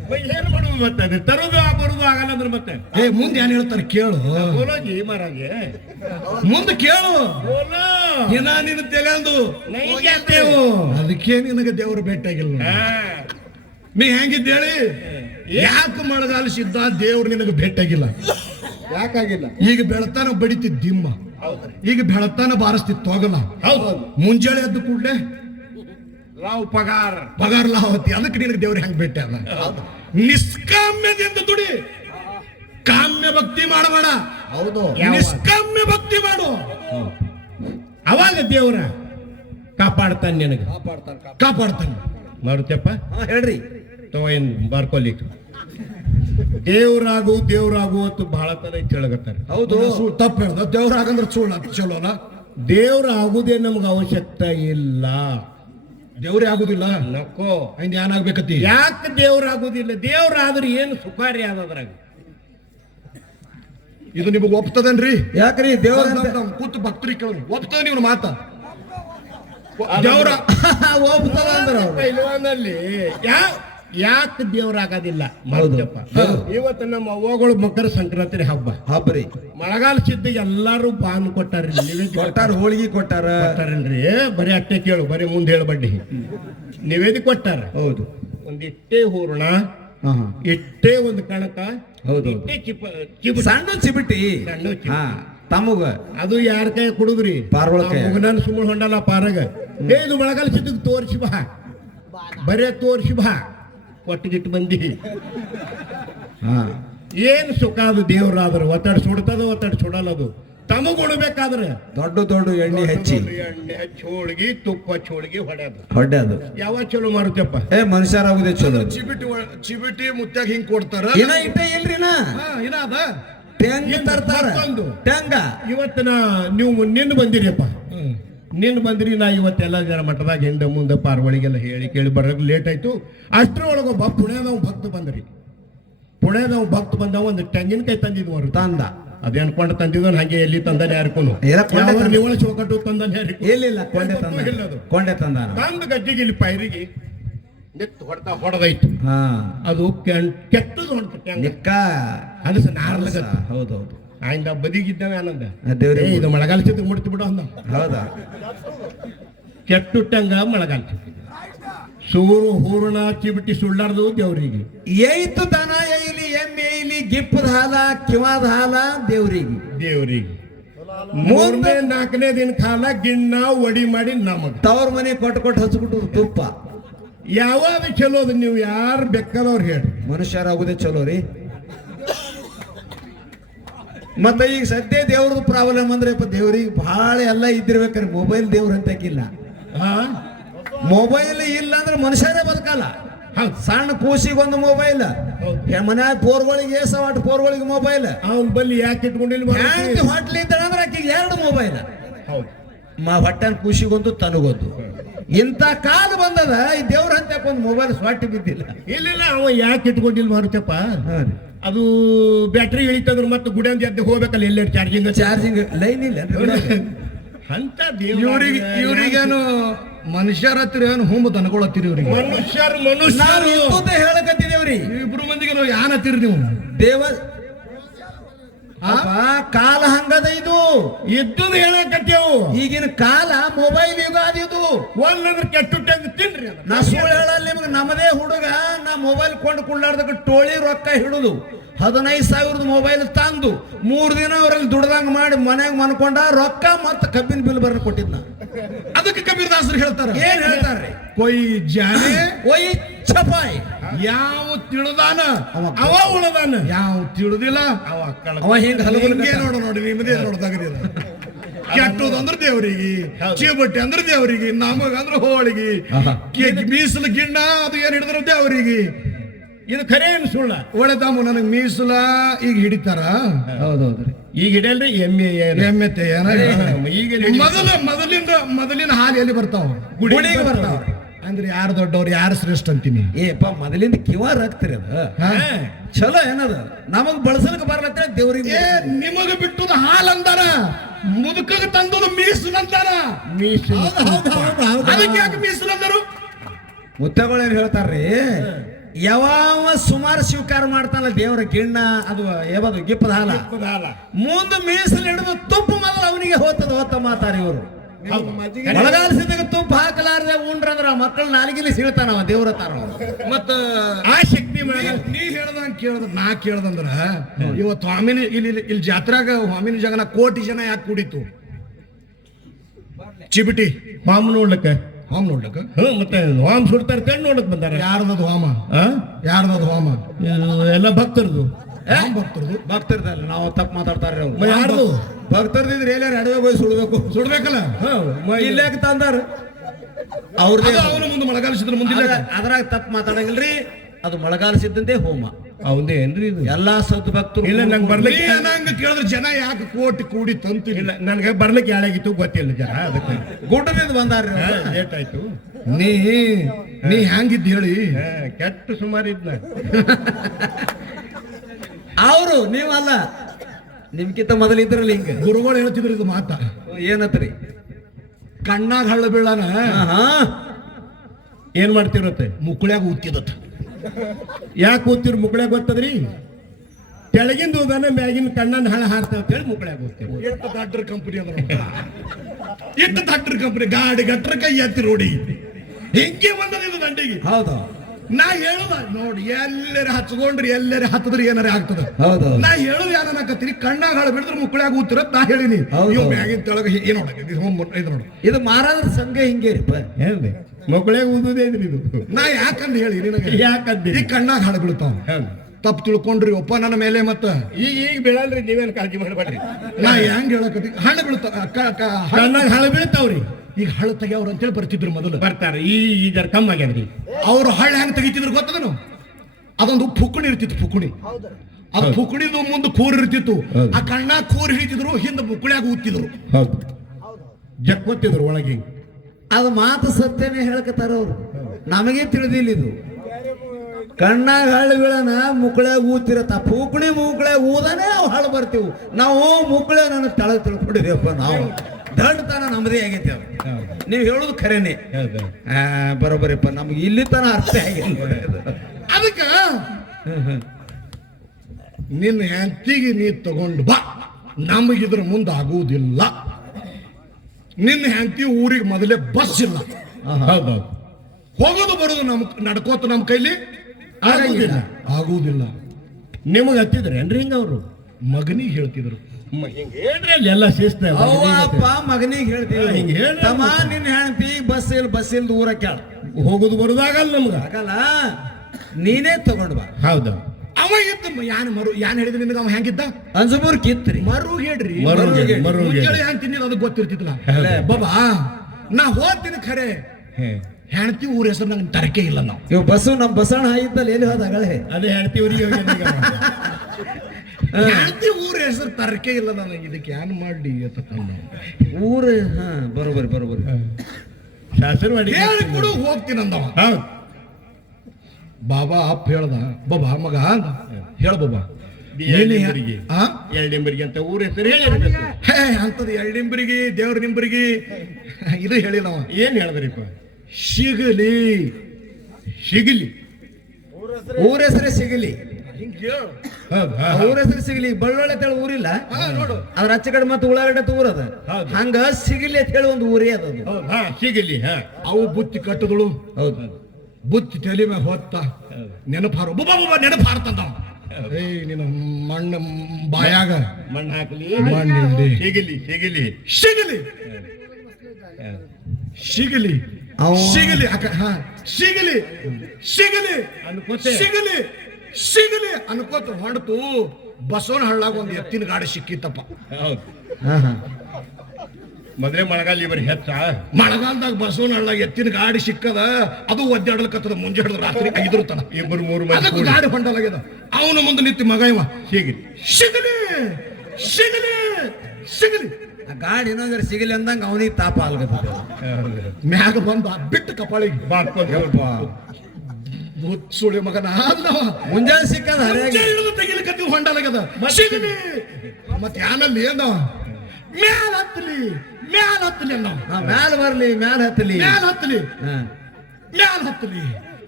ಏನ್ ಮಾಡುದು ಮತ್ತೆ ಅದು ತರುದು ಬರುದು ಆಗಲ್ಲ ಅಂದ್ರೆ ಮತ್ತೆ ಏ ಮುಂದೆ ಏನ್ ಹೇಳ್ತಾರೆ ಕೇಳು, ಬೋಲೋಜಿ ಮಹಾರಾಜೆ ಮುಂದೆ ಕೇಳು. ಬೋಲೋ ದಿನ ನಿನ್ನ ತೆಗೆದು ನೈ ಕೇಳ್ತೇವು. ಅದಕ್ಕೆ ನಿನಗೆ ದೇವ್ರು ಭೇಟಿಯಾಗಿಲ್ಲ. ನೀ ಹೆಂಗಿದ್ದೇಳಿ, ಯಾಕೆ ಮಳೆಗಾಲಿಸಿದ್ದ ದೇವ್ರು ನಿನಗೆ ಭೇಟಿಯಾಗಿಲ್ಲ? ಯಾಕಾಗಿಲ್ಲ? ಈಗ ಬೆಳತಾನ ಬಡಿತಿದ್ ದಿಮ್ಮ, ಈಗ ಬೆಳತಾನ ಬಾರಿಸ್ತಿತ್ತು ಹೋಗಲ್ಲ. ಹೌದು ಮುಂಜಾನೆ ಎದ್ದು ಕೂಡ್ಲೆ ರಾವ್ ಪಗಾರ ಪಗಾರ ಲಾವತಿ. ಅದಕ್ಕೆ ನಿನಗೆ ದೇವ್ರು ಹೆಂಗ್ ಭೇಟಿ ಅಲ್ಲ? ನಿಷ್ಕಾಮ್ಯದಿಂದ ದುಡಿ, ಕಾಮ್ಯ ಭಕ್ತಿ ಮಾಡಬೇಡ. ಹೌದು ನಿಷ್ಕಾಮ್ಯ ಭಕ್ತಿ ಮಾಡು, ಅವಾಗ ದೇವ್ರ ಕಾಪಾಡ್ತಾನೆ, ನಿನಗೆ ಕಾಪಾಡ್ತಾನೆ. ಮಾರುತ್ಯಪ್ಪ ಹೇಳ್ರಿ. ತಗೋ ಏನ್ ಬಾರ್ಕೊಲಿಕ್ಕೆ ದೇವ್ರಾಗು ಅಂತ ಬಹಳ ತರ ಕೇಳಗತ್ತಾರೆ. ಹೌದು, ತಪ್ಪು ಹೇಳ್ದ. ದೇವ್ರ ಆಗಂದ್ರೆ ಚಲೋ ಅಲ್ಲ. ದೇವ್ರ ಆಗುದೇ ನಮ್ಗೆ ಅವಶ್ಯಕತೆ ಇಲ್ಲ. ದೇವ್ರೇ ಆಗುದಿಲ್ಲ ನಕ್ಕೋ ಹಿಂದೆ ಏನಾಗ್ಬೇಕತಿ? ಯಾಕೆ ದೇವ್ರ ಆಗುದಿಲ್ಲ? ದೇವ್ರ ಆದ್ರೆ ಏನು ಸುಖಾರಿ ಆದ್ರಾಗ? ಇದು ನಿಮಗೆ ಒಪ್ತದನ್ರಿ? ಯಾಕ್ರಿ ದೇವ್ರ ಕೂತು ಭಕ್ತರಿಗೆ ಕೇಳಿ ಒಪ್ತದ ನೀವು ಮಾತ? ದೇವ್ರ ಹೋಗ್ತದ ಅಂದ್ರ ಪೈಲ್ವಾನಲ್ಲಿ ಯಾಕೆ ದೇವ್ರ ಆಗೋದಿಲ್ಲ? ಮಾರುತ್ಯಪ್ಪ, ಇವತ್ತು ನಮ್ಮ ಅವ್ವಗಳು ಮಕರ ಸಂಕ್ರಾಂತಿ ಹಬ್ಬ ಹಬ್ರಿ ಮಳೆಗಾಲ ಸಿದ್ದ ಎಲ್ಲಾರು ಬಾನ್ ಕೊಟ್ಟಾರ್ರಿ, ನಿವೇದಿ ಕೊಟ್ಟಾರ, ಹೋಳಿಗೆ ಕೊಟ್ಟಾರ. ಕೊಟ್ಟಾರಲ್ರಿ? ಬರೀ ಅಟ್ಟೆ ಕೇಳು, ಬರೀ ಮುಂದೆ ಹೇಳಬಡ್ಡಿ. ನಿವೇದಿ ಕೊಟ್ಟಾರ. ಹೌದು, ಒಂದಿಟ್ಟೆ ಹೂರ್ಣ, ಇಟ್ಟೇ ಒಂದು ಕಣಕ, ಹೌದು, ಇಟ್ಟೆ ಚಿಪ ಸಣ್ಣ ಚಿಬಿಟಿ, ಸಣ್ಣ ಚಿಪ. ಹಾ ತಮಗ ಅದು ಯಾರ ಕೈ ಕುಡುದ್ರಿ? ಪಾರ್ವಳ ಕೈ. ಮುಗನನ್ ಸುಮ್ಮನೆ ಹೊಂಡಲ್ಲ ಪಾರಗ. ಇದು ಮಳೆಗಾಲ ಸಿದ್ದಕ್ಕೆ ತೋರಿಸಿ ಬಾ, ಬರೇ ತೋರಿಸಿ ಬಾ, ಒಟ್ಟಿಗಿಟ್ಟು ಬಂದಿ. ಹಾ ಏನ್ ಸುಖ ಅದು ದೇವ್ರಾದ್ರೆ? ಒತ್ತಡ ಸುಡ್ತದ, ಒತ್ತಡ ಸುಡಲ್ಲ. ಅದು ತಮಗ್ ಉಣ್ಬೇಕಾದ್ರೆ ದೊಡ್ಡ ಎಣ್ಣೆ ಹಚ್ಚಿ, ಎಣ್ಣೆ ಹಚ್ಚಿ ಹೋಳಿಗೆ, ತುಪ್ಪ ಹಚ್ಚಿ ಹೋಳಿಗೆ ಹೊಡ್ಯಾದು. ಹೊಡ್ಯಾದು ಯಾವ ಚಲೋ ಮಾರುತ್ಯಪ್ಪ? ಮನುಷ್ಯರಾಗುದೇ ಚಲೋ. ಚಿಬಿಟಿ ಮುತ್ಯಾಗ ಹಿಂಗ್ ಕೊಡ್ತಾರ. ಇನ್ನ ಇಟ್ಟ ಇಲ್ರಿನ ಇನ್ನ ಅದ ಟ್ಯಾಂಗ್ ತರ್ತಾರ. ಮತ್ತೊಂದು. ಟ್ಯಾಂಗ ಇವತ್ತಿನ ನೀವು ನಿನ್ನ ಬಂದಿರಿಯಪ್ಪ, ನಿನ್ನ ಬಂದ್ರಿ. ನಾ ಇವತ್ತೆಲ್ಲ ಜನ ಮಠದಾಗ ಹಿಂದೆ ಮುಂದೆ ಪಾರ್ವಳಿಗೆಲ್ಲ ಹೇಳಿ ಕೇಳಿ ಬರೋದು ಲೇಟ್ ಆಯ್ತು. ಅಷ್ಟರೊಳಗೊಬ್ಬ ಪುಣ್ಯದವ್ ಭಕ್ತ ಬಂದ್ರಿ. ಪುಣ್ಯದವ್ ಭಕ್ತ ಬಂದವ ಒಂದು ತೆಂಗಿನಕಾಯಿ ತಂದಿದ್ವರು. ತಂದ ಅದೇ ಅನ್ಕೊಂಡು ತಂದಿದ್ದವನು ಹಂಗೆ ಎಲ್ಲಿ ತಂದಾನೆ ಯಾರ್ಕೊನು ನಿವಳ ಚೌಕಟ್ಟು ತಂದಾನೆ ಯಾರಿಗೂ ಇಲ್ಲ ಕೊಂಡೆ ತಂದ ತಂದು ಗಜ್ಜಿಗೆ ಇಲ್ಲಿ ಪೈರಿಗೆ ನಿತ್ತು ಹೊಡ್ತಾ ಹೊಡೆದೈತು. ಹಾ ಅದು ಕೆಟ್ಟದು ಹೊಡ್ತ ಅನಸ ನಾರ್ಲಗತ್ತ. ಹೌದೌದು, ಆಯ್ದ ಬದಿಗಿದ್ದಾವೆ ಆನಂದ. ದೇವ್ರಿಗೆ ಇದು ಮಳೆಗಾಲ ಚಿತ್ರ ಮುಡ್ತು ಬಿಡು ಅಂದ. ಹೌದಾ? ಕೆಟ್ಟುಟ್ಟಂಗ ಮಳೆಗಾಲ ಚಿತ್ರ ಸೂರು ಹೂರ್ಣ ಚಿಬಿಟಿ ಸುಳ್ಳಾರ್ದು ದೇವ್ರಿಗೆ. ಏಯ್ತು ದನ ಏಯ್ಲಿ, ಎಮ್ಮೆ ಏಯ್ಲಿ, ಗಿಪ್ಪದ ಹಾಲ, ಕಿವಾದ ಹಾಲ ದೇವ್ರಿಗೆ. ಮೂರನೇ ನಾಲ್ಕನೇ ದಿನ ಕಾಲ ಗಿಣ್ಣ ಒಡಿ ಮಾಡಿ ನಮಗ್ ತವ್ರ ಮನೆ ಕೊಟ್ಟು ಹಚ್ಬಿಟ್ಟು ತುಪ್ಪ. ಯಾವಾಗ ಚಲೋ ಅದು? ನೀವು ಯಾರು ಬೇಕಾದವ್ರು ಹೇಳ್ರಿ. ಮನುಷ್ಯರಾಗುದೇ ಚಲೋ ರೀ. ಮತ್ತೆ ಈಗ ಸದ್ಯ ದೇವ್ರದ್ದು ಪ್ರಾಬ್ಲಮ್ ಅಂದ್ರೆ ದೇವ್ರಿಗೆ ಬಹಳ ಎಲ್ಲ ಇದ್ದಿರ್ಬೇಕ್ರಿ. ಮೊಬೈಲ್ ದೇವ್ರ ಅಂತಕ್ಕಿಲ್ಲ. ಮೊಬೈಲ್ ಇಲ್ಲ ಅಂದ್ರೆ ಮನುಷ್ಯರೇ ಬದುಕಲ್ಲ. ಸಣ್ಣ ಕೂಸಿಗೊಂದು ಮೊಬೈಲ್, ಮನ್ಯಾಗ ಪೋರ್ಗಳಿಗೆ ಸವಾಟ್ ಪೋರ್ಗಳಿಗೆ ಮೊಬೈಲ್. ಅವನ್ ಬಲ್ಲಿ ಯಾಕೆ ಇಟ್ಕೊಂಡಿಲ್ಲ? ಹೊಟ್ಲಿ ಇದ್ದಾಳಂದ್ರೆ ಆಕೆಗೆ 2 ಮೊಬೈಲ್. ಹೊಟ್ಟೆನ ಕೂಸಿಗೊಂದು ತನಗೊಂದು. ಇಂಥ ಕಾಲ ಬಂದದ, ಈ ದೇವ್ರ ಅಂತ ಒಂದು ಮೊಬೈಲ್ ಸ್ವಾಟಿ ಬಿದ್ದಿಲ್ಲ. ಇಲ್ಲ ಅವ ಯಾಕೆ ಇಟ್ಕೊಂಡಿಲ್ಲ ಮಾರುತ್ತಪ್ಪ? ಅದು ಬ್ಯಾಟ್ರಿ ಇಳಿತಂದ್ರೆ ಮತ್ತೆ ಗುಡಿಯಂತ ಎದ್ದು ಹೋಗ್ಬೇಕಲ್ಲ, ಎಲ್ಲೆಲ್ಲಿ ಚಾರ್ಜಿಂಗ್ ಲೈನ್ ಇಲ್ಲ ಅಂತ. ಇವ್ರಿಗೇನು ಮನುಷ್ಯರ ಹತ್ತಿರ ಏನು ಹುಂಬ ತನ್ಕೊಳತ್ತೀರಿ? ಇವ್ರಿಗೆ ಮನುಷ್ಯರು ಹೇಳಕತ್ತಿದೇವ್ರಿ. ಇಬ್ರು ಮಂದಿಗೆ ಯಾನ್ ಹತ್ತೀರಿ ನೀವು? ದೇವ ಕಾಲ ಹಂಗದ. ಇದು ಇದ್ದುದು ಹೇಳಕತ್ತೇವು. ಈಗಿನ ಕಾಲ ಮೊಬೈಲ್ ಯುಗ ಅದು. ಒಂದಂದ್ರೆ ಕೆಟ್ಟುಟ್ಟಂಗ ತಿನ್ರಿ. ನಾ ಸುಳ್ಳು ಹೇಳಲ್ಲ ನಿಮ್ಗೆ. ನಮ್ಮದೇ ಹುಡುಗ ನಾ ಮೊಬೈಲ್ ಕೊಂಡು ಕುಳ್ಳಾಡ್ದಾಗ ಟೋಳಿ ರೊಕ್ಕ ಹಿಡುದು 15,000 ಮೊಬೈಲ್ ತಂದು 3 ದಿನ ಅವ್ರಲ್ಲಿ ದುಡ್ದಂಗ ಮಾಡಿ ಮನೆಯಾಗ ಮನ್ಕೊಂಡ ರೊಕ್ಕ ಮತ್ತ ಕಬ್ಬಿನ ಬಿಲ್ ಬರ ಕೊಟ್ಟಿದ್ನ. ಅದಕ್ಕೆ ಕಬೀರ್ ದಾಸರು ಹೇಳ್ತಾರ. ಏನ್ ಹೇಳ್ತಾರ್ರಿ? ಕೊಯ್ ಜಾನೆ ಒಯ್ ಛಪಾಯ್. ಯಾವ ತಿಳಿದಾನ ಅವ ಉಳದಾನ, ಯಾವ ತಿಳಿದಿಲ್ಲ ಅವ ಹಿಂಗ ನೋಡಿ ನಿಮ್ಮದೇ ನೋಡ್ದಾಗ್ರಿ. ಕೆಟ್ಟುದು ಅಂದ್ರೆ ದೇವ್ರಿಗೆ, ಚೀಬಟ್ಟಿ ಅಂದ್ರೆ ದೇವ್ರಿಗೆ, ನಮಗಂದ್ರೆ ಹೋಳಿಗೆ, ಮೀಸಲು ಗಿಣ್ಣ ಅದು ಏನ್ ಹಿಡಿದ್ರ ದೇವ್ರಿಗೆ. ಇದು ಖರೆ ಏನು ಸುಳ್ಳ? ಒಳ್ಳೆದಾಮು ನನಗೆ ಮೀಸಲ ಈಗ ಹಿಡಿತಾರ. ಹೌದೌದ್ರಿ. ಈಗ ಹಿಡಿಯಲ್ರಿ ಎಮ್ಮೆ ಈಗ ಮೊದಲಿನ ಹಾಲು ಎಲ್ಲಿ ಬರ್ತಾವ? ಗುಡಿಗೆ ಬರ್ತಾವ. ಅಂದ್ರೆ ಯಾರು ದೊಡ್ಡವ್ರು, ಯಾರು ಶ್ರೇಷ್ಠ ಅಂತೀನಿ. ಏಪ್ಪ ಮೊದಲಿಂದ ಕಿವಾರ ಹಾಕ್ತಿರಿ. ಅದ ಚಲೋ ಏನದ? ನಮಗ್ ಬಳಸಲಿಕ್ಕೆ ಬರ್ಲತ್ತ ದೇವ್ರಿಗೆ. ನಿಮಗ ಬಿಟ್ಟದ ಹಾಲ್ ಅಂತಾರ, ಮುದುಕಗ ತಂದದ ಮೀಸಲು ಅಂತಾರ. ಮೀಸಲು ಅದಕ್ಕೆ ಯಾಕೆ ಮೀಸಲು ಅಂದರು? ಮುತ್ತಗಳು ಏನ್ ಹೇಳ್ತಾರ್ರಿ? ಯಾವ ಸುಮಾರು ಸ್ವೀಕಾರ ಮಾಡ್ತಾನಲ್ಲ ದೇವರ ಗಿಣ್ಣ ಅದು ಯಾವುದು ಗಿಪ್ಪದ ಹಾಲ ಮುಂದೆ ಮೀಸಲು ಹಿಡಿದು ತುಪ್ಪ ಮೊದಲು ಅವನಿಗೆ ಹೋತ ಮಾತಾರ ಇವರು ಒಳಗಾಲಿಸಿದಾಗ ತುಪ್ಪ ಹಾಕಲಾರದೆ ಉಂಡ್ರಂದ್ರ ಮಕ್ಕಳು ನಾಲಿಗೆಲಿ ಸಿಗ್ತಾನವ ದೇವ್ರ ತಾರ ಮತ್ತ ಆ ಶಕ್ತಿ ನೀ ಹೇಳ್ದಂಗ ನಾ ಕೇಳ್ದಂದ್ರ ಇವತ್ತು ಸ್ವಾಮಿನ ಇಲ್ಲಿ ಜಾತ್ರಾಗ ಸ್ವಾಮಿನ ಜಗನ ಕೋಟಿ ಜನ ಯಾಕೆ ಕೂಡಿತ್ತು ಚಿಬಿಟಿ ಮಾಮ್ ನೋಡ್ಲಕ್ಕ ಹೋಮ್ ನೋಡ್ಲಕ್ಕ ಮತ್ತೆ ವಾಮ್ ಸುಡ್ತಾರ ಕಣ್ಣು ನೋಡಕ್ ಬಂದಾರ ಯಾರ್ದದು ಹೋಮ ಯಾರ್ದದು ಹೋಮ ಎಲ್ಲ ಭಕ್ತರದು ಭಕ್ತರದು ನಾವು ತಪ್ಪು ಮಾತಾಡ್ತಾರ ಅವ್ರು ಯಾರ್ದು ಭಕ್ತರ್ದಿದ್ರೆ ಎಲ್ಲಾರು ಅಡವೆ ಹೋಗಿ ಸುಡ್ಬೇಕಲ್ಲ ಇಲ್ಲಾಕ ತಂದಾರ ಅವ್ರದೇ ಅವನು ಮುಂದೆ ಮಳೆಗಾಲಿಸಿದ್ರ ಮುಂದಿಲ್ಲ ಅದ್ರಾಗ ತಪ್ಪು ಮಾತಾಡಂಗಿಲ್ರಿ ಅದು ಮಳೆಗಾಲಿಸಿದ್ದಂತೆ ಹೋಮ ಹೌದೇ ಏನ್ರಿ ಇದು ಎಲ್ಲಾ ಸದ್ ಭಕ್ತರು ಇಲ್ಲ ನಂಗೆ ಬರ್ಲಿಕ್ಕೆ ನಂಗೆ ಕೇಳಿದ್ರೆ ಜನ ಯಾಕೆ ಕೋಟಿ ಕೂಡಿ ತಂತು ಇಲ್ಲ ನನ್ಗೆ ಬರ್ಲಿಕ್ಕೆ ಯಾಳಾಗಿತ್ತು ಗೊತ್ತಿಲ್ಲ ಜನ ಅದಕ್ಕೆ ಗುಡ್ಡದಿಂದ ಬಂದಾರ ಲೇಟ್ ಆಯ್ತು ನೀ ಹ್ಯಾಂಗಿದ್ದು ಹೇಳಿ ಕೆಟ್ಟ ಸುಮಾರು ಇದ್ನ ಅವರು ನೀವಲ್ಲ ನಿಮ್ಗಿಂತ ಮೊದಲಿದ್ರಲ್ಲ ಹಿಂಗ ಗುರುಗಳು ಹೇಳ್ತಿದ್ರು ಇದು ಮಾತ ಏನತ್ರಿ ಕಣ್ಣಾಗ ಹಳ್ಳ ಬೀಳಾನ ಏನ್ ಮಾಡ್ತಿರತ್ತೆ ಮುಕ್ಕಳ್ಯಾಗ ಊತಿದತ್ ಯಾಕೆ ಓದ್ತಿರ್ ಮುಕ್ಕಳ್ಯಾಗ ಗೊತ್ತದ್ರಿ ತೆಳಗಿಂದ ಹೋದಾನ ಮ್ಯಾಗಿನ ಕಣ್ಣನ್ನ ಹಳ ಹಾರ್ತಾವ ಅಂತೇಳಿ ಮುಕ್ಕಳ್ಯಾಗ ಓದ್ತಿರು ಎಷ್ಟು ದಡ್ಡರ ಕಂಪನಿ ಅದ ಎಷ್ಟು ದಡ್ಡರ ಕಂಪನಿ ಗಾಡಿ ಗಟ್ರ ಕೈ ಎತ್ತಿ ರೋಡಿ ಹೆಂಗೆ ಬಂದದ ಇದು ದಂಡಿಗೆ ಹೌದು ನಾ ಹೇಳುದ ನೋಡಿ ಎಲ್ಲರ ಹಚ್ಕೊಂಡ್ರಿ ಎಲ್ಲರ ಹತ್ತದ್ರಿ ಏನಾರ ಆಗ್ತದ ಹೌದು ನಾ ಹೇಳುದು ಯಾರನ್ನಕತ್ತೀರಿ ಕಣ್ಣಾಗ ಹಳ ಬಿಡಿದ್ರೆ ಮುಕ್ಕಳ್ಯಾಗ ಊತಿರತ್ ನಾ ಹೇಳಿನಿ ಇವ್ ಮ್ಯಾಗಿನ ತೆಳಗ ಏನ್ ಇದು ನೋಡು ಇದು ಮಾರಾದ್ರ ಸಂಘ ಹಿಂಗೆ ರೀಪ ಹೇಳ್ರಿ ಮುಕ್ಕಳ್ಯಾಗ ಊದುದೇ ಇದ್ರಿ ಇದು ನಾ ಯಾಕಂದ್ ಹೇಳಿ ನಿನಗೆ ಯಾಕಂದ್ರಿ ಈ ಕಣ್ಣಾಗ ಹಳ ಬೀಳ್ತಾವ ತಪ್ಪು ತಿಳ್ಕೊಂಡ್ರಿ ಒಪ್ಪ ನನ್ನ ಮೇಲೆ ಮತ್ತ ಈಗ ಬೀಳಲ್ರಿ ನೀವೇನ್ ಕಾಳಜಿ ಮಾಡಬೇಡ್ರಿ ನಾ ಹೆಂಗ್ ಹೇಳಕತ್ತಿ ಹಣ್ಣು ಬೀಳ್ತಾವ ಕಣ್ಣಾಗ ಹಳ ಬೀಳ್ತಾವ್ರಿ ಈಗ ಹಳ್ಳ ತೆಗಿಯವ್ರು ಅಂತೇಳಿ ಬರ್ತಿದ್ರು ಮೊದಲು ಬರ್ತಾರ ಈ ಜರ ಕಮ್ಮಿ ಆಗ್ಯಾದ್ರಿ ಅವ್ರು ಹಳ್ಳ ಹೆಂಗ್ ತೆಗಿತಿದ್ರು ಗೊತ್ತದನು ಅದೊಂದು ಫುಕ್ಕಣಿ ಇರ್ತಿತ್ತು ಫುಕ್ಕಣಿ ಅದು ಫುಕ್ಕಣಿದು ಮುಂದೆ ಕೂರ್ ಇರ್ತಿತ್ತು ಆ ಕಣ್ಣಾಗ ಕೂರ್ ಹಿಡಿತಿದ್ರು ಹಿಂದೆ ಮುಕ್ಕಳ್ಯಾಗ ಊತಿದ್ರು ಹೌದು ಜಕ್ಕೊತ್ತಿದ್ರು ಒಳಗೆ ಅದು ಮಾತು ಸತ್ಯನೇ ಹೇಳ್ಕತ್ತಾರ ಅವ್ರು ನಮಗೆ ತಿಳಿದಿಲ್ಲ ಇದು ಕಣ್ಣಾಗ ಹಳ್ಳ ಬೀಳನ ಮುಕ್ಕಳ್ಯಾಗ ಊತಿರತ್ತ ಪೂಕಣಿ ಮುಕ್ಕಳ್ಯಾಗ ಊದಾನೆ ಅವು ಹಳ್ಳ ಬರ್ತೀವಿ ನಾವು ಮುಕ್ಕಳ್ಯಾಗ ನನ್ನ ತೆಳಗ್ ತಿಳ್ಕೊಂಡಿದ್ದೀವಪ್ಪ ನಾವು ದಂಡತನ ನಮ್ಮದೇ ಆಗೈತೆ ಅವ್ರು ನೀವು ಹೇಳೋದು ಖರೇನೆ ಬರೋಬರಿಪ್ಪ ನಮ್ಗೆ ಇಲ್ಲಿ ತನ ಅರ್ಥ ಆಗಿಲ್ಲ ಅದಕ್ಕ ನಿನ್ನ ಹೆಂಡತಿಗೆ ನೀ ತಗೊಂಡು ಬಾ ನಮಗಿದ್ರ ಮುಂದೆ ಆಗುವುದಿಲ್ಲ ನಿನ್ನ ಹೆಂಡತಿ ಊರಿಗೆ ಮೊದಲೇ ಬಸ್ ಇಲ್ಲ ಹೌದೌದು ಹೋಗೋದು ಬರೋದು ನಡ್ಕೋತ ನಮ್ಮ ಕೈಲಿ ಆಗುವುದಿಲ್ಲ ನಿಮಗೆ ಹತ್ತಿದ್ರೆ ಏನ್ರಿ ಹಿಂಗ ಅವರು ಮಗನಿಗೆ ಹೇಳ್ತಿದ್ರು ಹೇಳ್ರಿ ಅಲ್ಲಿ ಎಲ್ಲ ಶಿಸ್ತ ಅಪ್ಪ ಮಗನಿಗೆ ಹೇಳ್ತೀವಿ ಹಿಂಗೆ ಹೇಳ್ರಿ ತಮ್ಮ ನಿನ್ನ ಹೆಣ್ತಿ ಬಸ್ ಇಲ್ದ ಊರ ಕೇಳ ಹೋಗುದು ಬರುದಾಗಲ್ಲ ನಮ್ಗ ಆಗಲ್ಲ ನೀನೇ ತಗೊಂಡ್ ಬಾ ಹೌದು ಅವ ಇತ್ತು ಯಾನ್ ಹೇಳಿದ ನಿನಗ ಅವ ಹೆಂಗಿದ್ದ ಅಂಜಮೂರ್ ಕಿತ್ರಿ ಮರು ಹೇಳ್ರಿ ಮರುಗೆ. ಮುಂಜಾನೆ ಹೆಂಗ್ ತಿನ್ನಿಲ್ಲ ಅದಕ್ಕೆ ಗೊತ್ತಿರ್ತಿತ್ತಲ್ಲ ಬಾಬಾ ನಾ ಹೋಗ್ತೀನಿ ಖರೆ ಹೆಣ್ತಿ ಊರ ಹೆಸರು ನಂಗೆ ತರಕೆ ಇಲ್ಲ ನಾವು ಇವ್ ಬಸ್ಸು ನಮ್ ಬಸವಣ್ಣ ಇದ್ದಲ್ಲ ಎಲ್ಲಿ ಹೋದಾಗಳೆ ಅದೇ ಹೇಳ್ತೀವ್ರಿಗೆ ಹೆಣ್ತಿ ಊರ ಹೆಸರು ತರಕೆ ಇಲ್ಲ ನನಗೆ ಇದಕ್ಕೆ ಏನ್ ಮಾಡ್ಲಿ ಊರ ಹಾ ಬರೋಬರಿ ಶಾಸನ ಮಾಡಿ ಹೇಳಿ ಕೊಡು ಹೋಗ್ತೀನಿ ಅಂದವ ಹೌದು ಬಾಬಾ ಅಪ್ಪ ಹೇಳ್ದ ಬಾಬಾ ಮಗ ಅಂದ ಹೇಳ ಬಾಬಾ ಎರಡಿಂಬರಿಗೆ ಅಂತ ಊರ ಹೆಸರು ಹೇಳಿರ್ಬೇಕು ಹೇ ಅಂತದ್ ಎರಡಿಂಬರಿಗೆ ದೇವ್ರ ನಿಂಬರಿಗೆ ಇದು ಹೇಳಿಲ್ಲ ಅವ ಏನ್ ಹೇಳಿದ್ರಿಪ್ಪ ಸಿಗಲಿ ಸಿಗಲಿ ಊರ ಹೆಸರೇ ಸಿಗಲಿ ಹೌದು ಊರ ಹೆಸರು ಸಿಗಲಿ ಬಳ್ಳೊಳ್ಳೆ ತಳ ಊರಿಲ್ಲ ನೋಡು ಅದ್ರ ಅಚ್ಚ ಕಡೆ ಮತ್ತೆ ಉಳ್ಳಾಗಡ್ಡೆ ಊರದ ಹೌದು. ಹಂಗ ಸಿಗಲಿ ಅಂತ ಹೇಳಿ ಒಂದು ಊರೇ ಅದದು ಹಾ ಸಿಗಲಿ ಹಾ ಅವು ಬುತ್ತಿ ಕಟ್ಟದಳು ಹೌದು ಬುತ್ತಿ ತಲೆ ಮ್ಯಾಗ ಹೊತ್ತ ನೆನಪಾರು ಬುಬಾ ನೆನಪಾರ್ತಂದ ಏಯ್ ನಿನ್ನ ಮಣ್ಣು ಬಾಯಾಗ ಮಣ್ಣು ಹಾಕಲಿ ಮಣ್ಣಿಲ್ದಿ ಸಿಗಲಿ ಸಿಗಲಿ ಸಿಗಲಿ ಸಿಗಲಿ ಸಿಗಲಿ ಅಕ್ಕ ಹಾ ಸಿಗಲಿ ಸಿಗಲಿ ಅನ್ಕೋತೆ. ಸಿಗಲಿ ಸಿಗಲಿ ಅನ್ಕೋತ ಹೊಂಡ್ತು ಬಸವನ ಹಳ್ಳಾಗ ಒಂದು ಎತ್ತಿನ ಗಾಡಿ ಸಿಕ್ಕಿತ್ತಪ್ಪ ಹೌದು ಹಾ ಹಾ ಮೊದಲೇ ಮಳೆಗಾಲ ಬರೀ ಹೆಚ್ಚ ಮಳೆಗಾಲದಾಗ ಬಸವನ ಹಳ್ಳಾಗ ಎತ್ತಿನ ಗಾಡಿ ಸಿಕ್ಕದ ಅದು ಒದ್ದಾಡಲ್ಕತ್ತದ ಮುಂಜಾನೆ ರಾತ್ರಿ 5 ತನ ಇಬ್ಬರು ಮೂರು ಮಂದಿ ಅದಕ್ಕೆ ಗಾಡಿ ಹೊಂಡಲಾಗ್ಯದ ಅವನ ಮುಂದೆ ನಿಂತು ಮಗ ಇವ ಸಿಗಲಿ ಸಿಗಲಿ ಸಿಗಲಿ ಸಿಗಲಿ ಆ ಗಾಡಿ ಇನ್ನೊಂದ್ರ ಸಿಗಲಿ ಅಂದಂಗ ಅವನಿಗೆ ತಾಪ ಆಗ್ಲತ್ತದ ಮ್ಯಾಗ ಬಂದ ಬಿಟ್ಟು ಕಪಾಳಿಗೆ ಬಾಡ್ಕೊಂಡು ಸುಳಿ ಮಗನ ಅಲ್ಲವ ಮುಂಜಾನೆ ಸಿಕ್ಕದ ಹರಿಯಾಗಿ ತೆಗಿಲಿಕತ್ತಿ ಹೊಂಡಲಾಗ್ಯದ ಸಿಗಲಿ ಮತ್ತೆ ಯಾನಲ್ಲಿ ಏನ ಮ್ಯಾಲ ಹತ್ತಲಿ ಮ್ಯಾಲ ಬರ್ಲಿ ಮ್ಯಾಲ ಹತ್ತಲಿ ಮ್ಯಾಲ ಹತ್ತಲಿ ಹಾ ಮ್ಯಾಲ ಹತ್ತಲಿ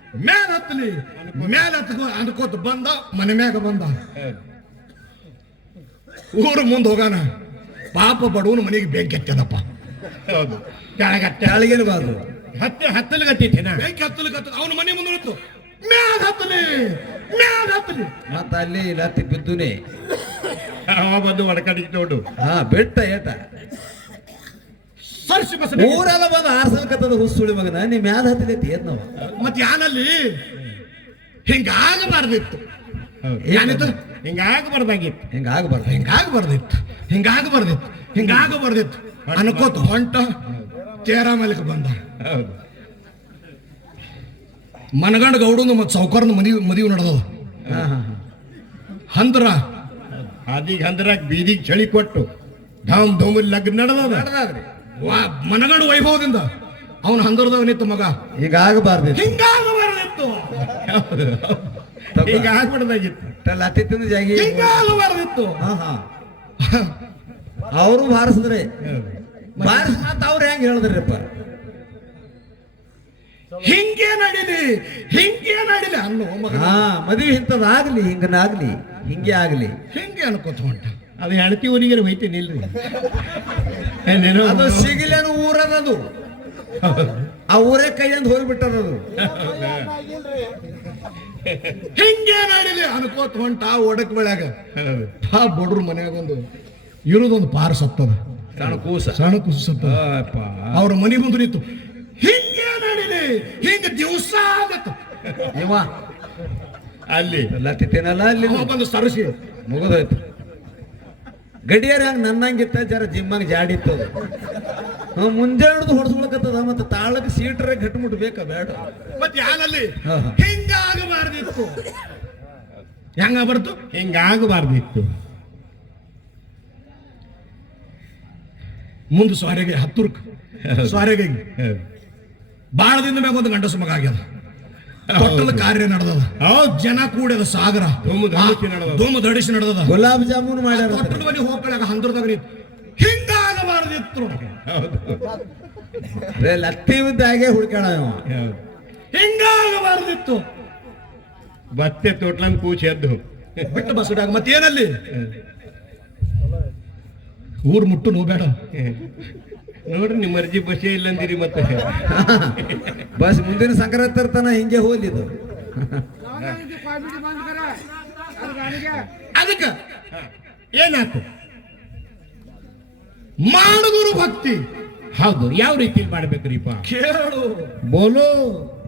ಮ್ಯಾಲ ಹತ್ತಲಿ ಮ್ಯಾಲ ಹತ್ಕೋ ಅನ್ಕೋತ ಬಂದ ಮನೆ ಮ್ಯಾಗ ಬಂದ ಊರು ಮುಂದೆ ಹೋಗಾನ ಪಾಪ ಬಡವನ ಮನೆಗೆ ಬೆಂಕಿ ಹತ್ತದಪ್ಪ ಹೌದು ಕೆಳಗಿರಬಾರ್ದು ಹತ್ತಲ್ಗತ್ತೈತೇನ ಬೆಂಕಿ ಹತ್ತಲಿಕ್ಕೆ ಅವನ ಮನೆ ಮುಂದೆ ನಿಂತು ಮ್ಯಾಲ ಹತ್ತಲಿ ಮ್ಯಾಲ ಹತ್ತಲಿ ಮತ್ತ ಅಲ್ಲಿ ಲತ್ತಿ ಬಿದ್ದುನೆ ಅವ ಬಂದು ಒಡಕಾಡಿಗೆ ನೋಡು ಹಾ ಬೆಟ್ಟ ಏಟ ಸರ್ಸಿ ಬಸ್ ಊರೆಲ್ಲ ಬಂದು ಆರ್ಸಲ್ಕತ್ತದ ಹುಸುಳಿ ಮಗನ ನೀ ಮ್ಯಾಲ ಹತ್ತಿದೈತಿ ಏನ್ ನಾವು ಮತ್ತೆ ಯಾನಲ್ಲಿ ಹಿಂಗಾಗಬಾರ್ದಿತ್ತು ಹೌದು. ಏನಿತ್ತು ಹಿಂಗಾಗಬಾರ್ದಾಗಿತ್ತು ಹಿಂಗಾಗಬಾರ್ದು ಹಿಂಗಾಗಬಾರ್ದಿತ್ತು ಹಿಂಗಾಗಬಾರ್ದಿತ್ತು ಹಿಂಗಾಗಬಾರ್ದಿತ್ತು ಅನ್ಕೋತ ಹೊಂಟ ತೇರ ಮೇಲಕ್ಕೆ ಬಂದ ಹೌದು ಮನಗಂಡ ಗೌಡನು ಮತ್ತು ಸೌಕರ್ನ ಮದುವೆ ನಡೆದದ ಹಾ ಹಾ ಅಂದ್ರ ಅದೀಗ ಅಂದ್ರಾಗ ಬೀದಿಗೆ ಚಳಿ ಕೊಟ್ಟು ಧಾಮ್ ಧೂಮ್ ಲಗ್ನ ನಡೆದದ ಮನಗಂಡ ವೈಭವದಿಂದ ಅವನ ಹಂದರದವ ನಿತ್ತು ಮಗ ಹಿಂಗಾಗಬಾರ್ದು ಹಿಂಗಾಗಬಾರ್ದಿತ್ತು ಈಗ ಆಗ್ಬಾರ್ದಾಗಿತ್ತು ಲತ್ತಿ ತಿಂದ ಜಾಗಿ ಹಿಂಗಾಗಬಾರ್ದಿತ್ತು ಹಾ ಹಾ ಅವರು ಬಾರಿಸಿದ್ರೆ ಬಾರಿಸ್ ಮಾತ ಅವ್ರು ಹೆಂಗ್ ಹೇಳಿದ್ರಪ್ಪ ಹಿಂಗೆ ನಡಿಲಿ ಅನ್ನೋ ಮಗ ಹಾ ಮದುವೆ ಇಂಥದ್ದಾಗ್ಲಿ ಹಿಂಗನಾಗ್ಲಿ ಹಿಂಗೆ ಆಗ್ಲಿ ಹಿಂಗೆ ಅನ್ಕೋತ ಹೊಂಟ ಅದು ಹೆಣ್ತಿ ಊರಿಗೆ ಹೋಯ್ತೀನಿ ಇಲ್ರಿ ಏನೇನೋ ಅದು ಸಿಗಿಲೇನು ಊರದದು ಆ ಊರೇ ಕೈಯಿಂದ ಹೋಗ್ಬಿಟ್ಟದದು ಹಿಂಗೆ ನಡಿಲಿ ಅನ್ಕೋತ ಹೊಂಟ ಒಡಕ್ ಬೆಳ್ಯಾಗ ಆ ಬಡ್ರ ಮನ್ಯಾಗೊಂದು ಇರೋದೊಂದು ಪಾರ ಸತ್ತದ ಸಣ್ಣ ಕೂಸ ಸಣ್ಣ ಕುಸು ಸತ್ತದ ಅವ್ರ ಮನೆ ಮುಂದೆ ನಿಂತು ಹಿಂಗೆ ನಡಿಲಿ ಹಿಂಗ ದಿವಸ ಆಗತ್ತ ಇವ ಅಲ್ಲಿ ಲತ್ತಿ ತಿನ್ನಲ್ಲ ಅಲ್ಲಿ ಅವ ಬಂದು ಸರಸಿ ಮುಗಿದೋಯ್ತು ಗಡಿಯಾರ ಹಂಗ ನನ್ನಂಗಿತ್ತ ಜರ ಜಿಮ್ಮಾಗ ಜಾಡಿತ್ತು ಮುಂಜಾನೆ ಹಿಡಿದು ಹೊಡ್ಸ್ಕೊಳಕತ್ತದ ಮತ್ತೆ ತಾಳಕ್ಕೆ ಸೀಟ್ರೆ ಗಟ್ಬಿಟ್ಟು ಬೇಕಾ ಬೇಡ ಮತ್ತೆ ಯಾನಲ್ಲಿ ಹಾ, ಹಾ. ಹಿಂಗಾಗಬಾರ್ದಿತ್ತು ಹೆಂಗ ಬರ್ತು ಹಿಂಗಾಗಬಾರ್ದಿತ್ತು ಮುಂದೆ ಸ್ವಾರೆಗೆ ಹತ್ತುರ್ಕ್ ಸ್ವಾರೆಗೆ ಬಾಳ ದಿನ ಮ್ಯಾಗ ಒಂದು ಗಂಡಸ ಮಗ ಆಗ್ಯದ ತೊಟ್ಟದ ಕಾರ್ಯ ನಡೆದದ ಜನ ಕೂಡದ ಸಾಗರ ಧೂಮ ಧಡಿಸಿ ನಡೆದದ ಗುಲಾಬ್ ಜಾಮೂನ್ ಮಾಡ್ಯಾರ ತೊಟ್ಟದ ಮನೆ ಹೋಗ್ಕಳಾಗ ಹಂದ್ರದಾಗ ನಿಂತು ಹಿಂಗಾಗಬಾರ್ದಿತ್ತು ಲತ್ತಿ ಬಿದ್ದಾಗೆ ಹುಡ್ಕಾಳ ಹಿಂಗಾಗಬಾರ್ದಿತ್ತು ಬತ್ತೆ ತೋಟ್ಲನ್ ಕೂಚ್ ಎದ್ದು ಬಿಟ್ಟು ಬಸ್ಸಿಡಾಗ ಮತ್ತೇನಲ್ಲಿ ಊರ್ ಮುಟ್ಟು ನೋಬೇಡ ನೋಡ್ರಿ ನಿಮ್ಮ ಅರ್ಜಿ ಬಸ್ಸೇ ಇಲ್ಲಂದಿರಿ ಮತ್ತೆ ಬಸ್ ಮುಂದಿನ ಸಂಕ್ರಾಂತಿ ತರ್ತಾನ ಹಿಂಗೆ ಹೋಲಿದು ಅದಕ್ಕ ಏನಾಯ್ತು ಮಾಡುಗುರು ಭಕ್ತಿ ಹೌದು ಯಾವ ರೀತಿ ಮಾಡ್ಬೇಕ್ರಿಪ್ಪ ಕೇಳು ಬೋಲೋ